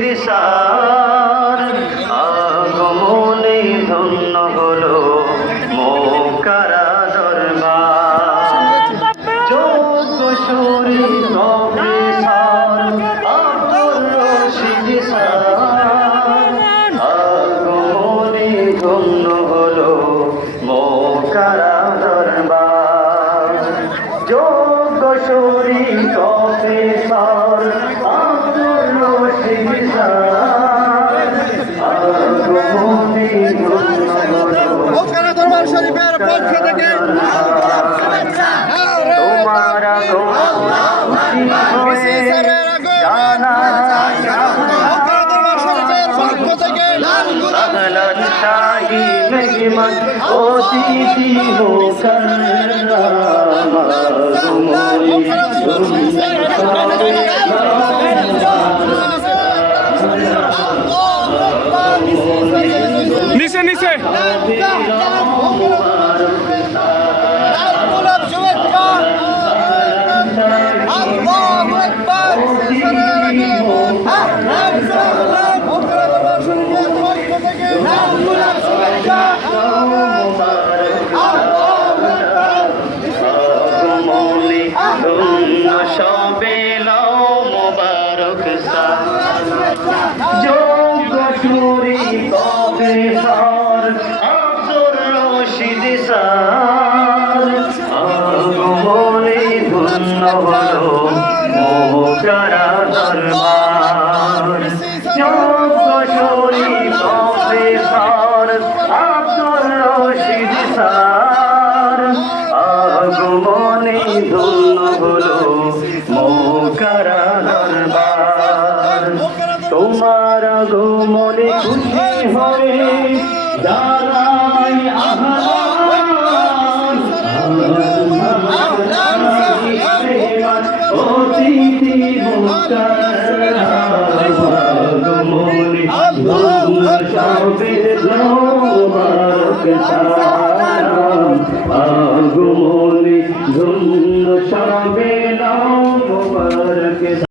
দিশার আগমনে ধন্য হলো মক্কার দরবার। যোগ্য শরীর প্রফেসর আব্দুর রশিদ স্যার আগমনে ধন্য হলো মক্কার দরবার। যোগ্য শরীর প্রফেসর আব্দুর রশিদ স্যার আগমনে ধন্য হলো মক্কার দরবার শরীফের পক্ষ থেকে অতিথি নিচে নিচে সবে মোবারক যোগ্য শরীর প্রফেসর আব্দুর রশিদ স্যার আগমনে ধন্য হলো মক্কার দরবার। যোগ্য শরীর প্রফেসর আব্দুর রশিদ স্যার আগমনে ধন্য হলো মক্কার দরবার। তোমার আগমনে খুশি হয়ে জানাই আহ্বান অতিথি মক্কার আগমনে ধন্য সবে মোবারক সালাম আগমনে ধন্য সবে মোবারক।